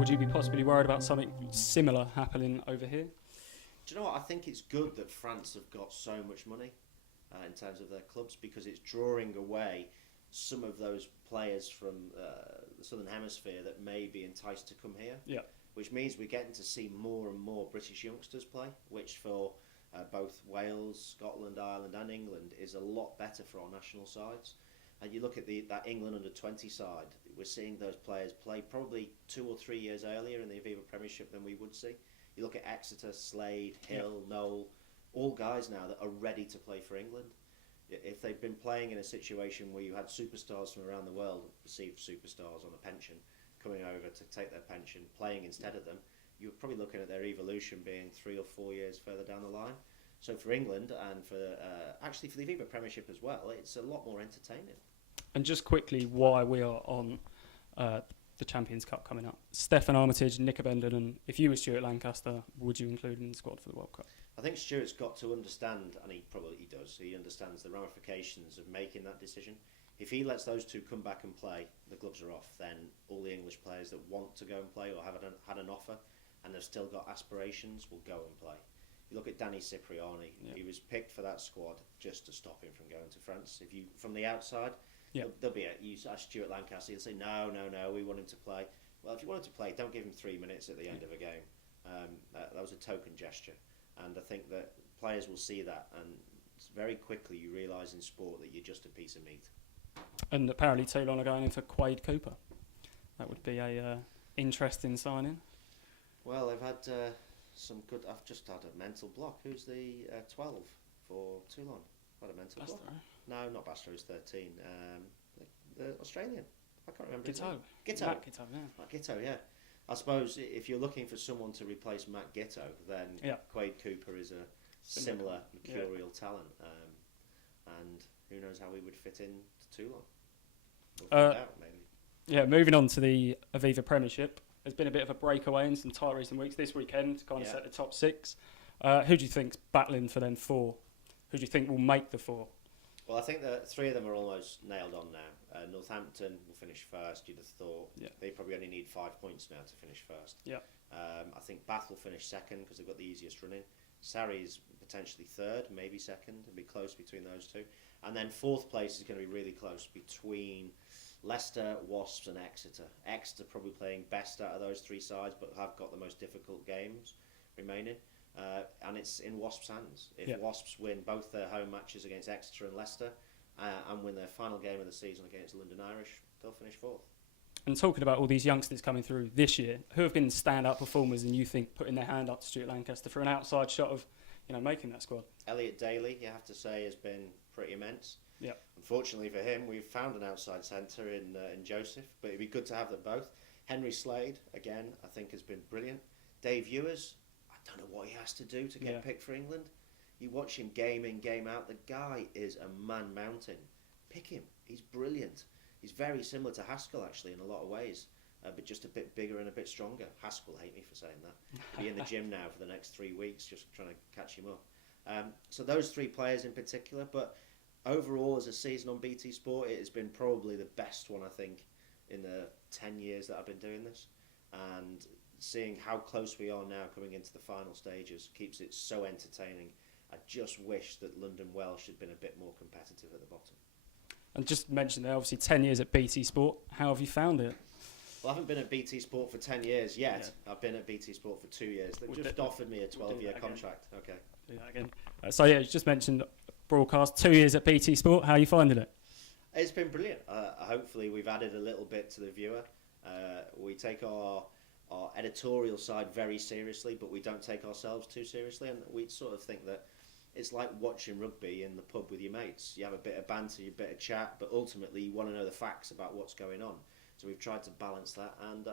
Would you be possibly worried about something similar happening over here? Do you know what? I think it's good that France have got so much money in terms of their clubs, because it's drawing away some of those players from the Southern Hemisphere that may be enticed to come here. Yeah. Which means we're getting to see more and more British youngsters play, which for both Wales, Scotland, Ireland and England is a lot better for our national sides. And you look at that England under-20 side, we're seeing those players play probably 2 or 3 years earlier in the Aviva Premiership than we would see. You look at Exeter, Slade, Hill, Knoll, all guys now that are ready to play for England. If they've been playing in a situation where you had superstars from around the world, perceived superstars on a pension, coming over to take their pension, playing instead of them, you're probably looking at their evolution being 3 or 4 years further down the line. So for England and for actually for the Aviva Premiership as well, it's a lot more entertaining. And just quickly, why we are on the Champions Cup coming up. Stefan Armitage, Nick Abendon, and if you were Stuart Lancaster, would you include him in the squad for the World Cup? I think Stuart's got to understand, and he probably does, he understands the ramifications of making that decision. If he lets those two come back and play, the gloves are off, then all the English players that want to go and play or have had an offer and they've still got aspirations will go and play. You look at Danny Cipriani, he was picked for that squad just to stop him from going to France. If you, from the outside, there'll be you ask Stuart Lancaster, he'll say, no, we want him to play. Well, if you want him to play, don't give him 3 minutes at the end of a game. That was a token gesture. And I think that players will see that, and very quickly you realise in sport that you're just a piece of meat. And apparently Toulon are going in for Quade Cooper. That would be a interesting signing. Well, they've had some good... I've just had a mental block. Who's the 12 for Toulon? What a mental block. No, not Bastro, who's 13. The Australian. I can't remember his name. Gitto. Matt Gitto, yeah. Matt Gitto, yeah. I suppose if you're looking for someone to replace Matt Gitto, then Quade Cooper is a similar mercurial talent. And who knows how he would fit in to Toulon. We'll find out, maybe. Yeah, moving on to the Aviva Premiership. There's been a bit of a breakaway in some tight recent weeks this weekend to kind of set the top 6. Who do you think's battling for them 4? Who do you think will make the 4? Well, I think that 3 of them are almost nailed on now. Northampton will finish first, you'd have thought. They probably only need 5 points now to finish first. I think Bath will finish second because they've got the easiest running. Surrey's potentially third, maybe second. It'll be close between those two. And then 4th place is going to be really close between Leicester, Wasps and Exeter. Exeter probably playing best out of those 3 sides, but have got the most difficult games remaining. And it's in Wasps' hands. If Wasps win both their home matches against Exeter and Leicester and win their final game of the season against London Irish, they'll finish 4th. And talking about all these youngsters coming through this year, who have been standout performers and you think putting their hand up to Stuart Lancaster for an outside shot of making that squad? Elliot Daly, you have to say, has been pretty immense. Unfortunately for him, we've found an outside centre in Joseph, but it'd be good to have them both. Henry Slade, again, I think has been brilliant. Dave Ewers, I don't know what he has to do to get picked for England. You watch him game in, game out, the guy is a man mountain. Pick him, he's brilliant. He's very similar to Haskell, actually, in a lot of ways, but just a bit bigger and a bit stronger. Haskell will hate me for saying that. He'll be in the gym now for the next 3 weeks, just trying to catch him up. So those 3 players in particular, but overall as a season on BT Sport, it has been probably the best one, I think, in the 10 years that I've been doing this. And seeing how close we are now coming into the final stages keeps it so entertaining. I just wish that London Welsh had been a bit more competitive at the bottom. And just mention there, obviously 10 years at BT Sport. How have you found it? Well, I haven't been at BT Sport for 10 years yet. I've been at BT Sport for 2 years. They've just offered me a 12-year contract. Okay. Do that again. You just mentioned broadcast, 2 years at BT Sport. How are you finding it? It's been brilliant. Hopefully we've added a little bit to the viewer. We take our editorial side very seriously, but we don't take ourselves too seriously. And we sort of think that it's like watching rugby in the pub with your mates. You have a bit of banter, a bit of chat, but ultimately you want to know the facts about what's going on. So we've tried to balance that, and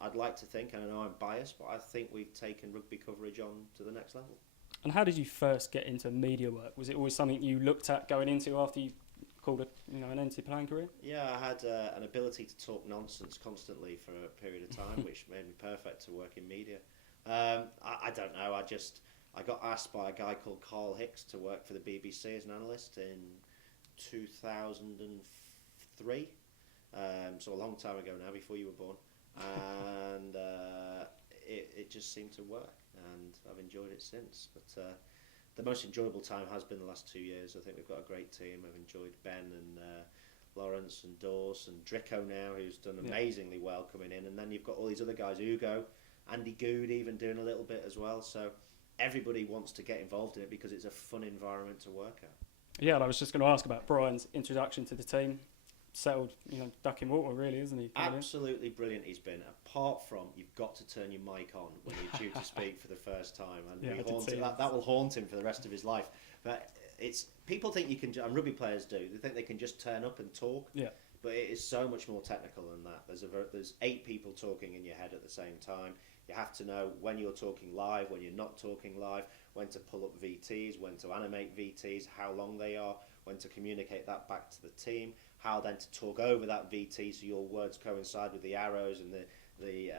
I'd like to think, and I know I'm biased, but I think we've taken rugby coverage on to the next level. And how did you first get into media work? Was it always something you looked at going into after you called an end to your playing career? Yeah, I had an ability to talk nonsense constantly for a period of time, which made me perfect to work in media. I don't know, I got asked by a guy called Carl Hicks to work for the BBC as an analyst in 2003. So a long time ago now, before you were born. and it just seemed to work, and I've enjoyed it since. But the most enjoyable time has been the last 2 years. I think we've got a great team. I've enjoyed Ben and Lawrence and Dawes and Dricko now, who's done amazingly well coming in, and then you've got all these other guys, Ugo, Andy Good even doing a little bit as well. So everybody wants to get involved in it because it's a fun environment to work at. Yeah, and I was just going to ask about Brian's introduction to the team. Settled, duck in water, really, isn't he? Absolutely brilliant he's been. Apart from, you've got to turn your mic on when you're due to speak for the first time, and that will haunt him for the rest of his life. But people think you can, and rugby players do. They think they can just turn up and talk. Yeah. But it is so much more technical than that. There's 8 people talking in your head at the same time. You have to know when you're talking live, when you're not talking live, when to pull up VTs, when to animate VTs, how long they are, when to communicate that back to the team, how then to talk over that VT so your words coincide with the arrows and the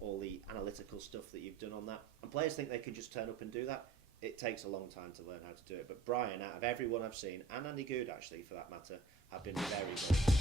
all the analytical stuff that you've done on that. And players think they can just turn up and do that. It takes a long time to learn how to do it. But Brian, out of everyone I've seen, and Andy Good actually for that matter, have been very good.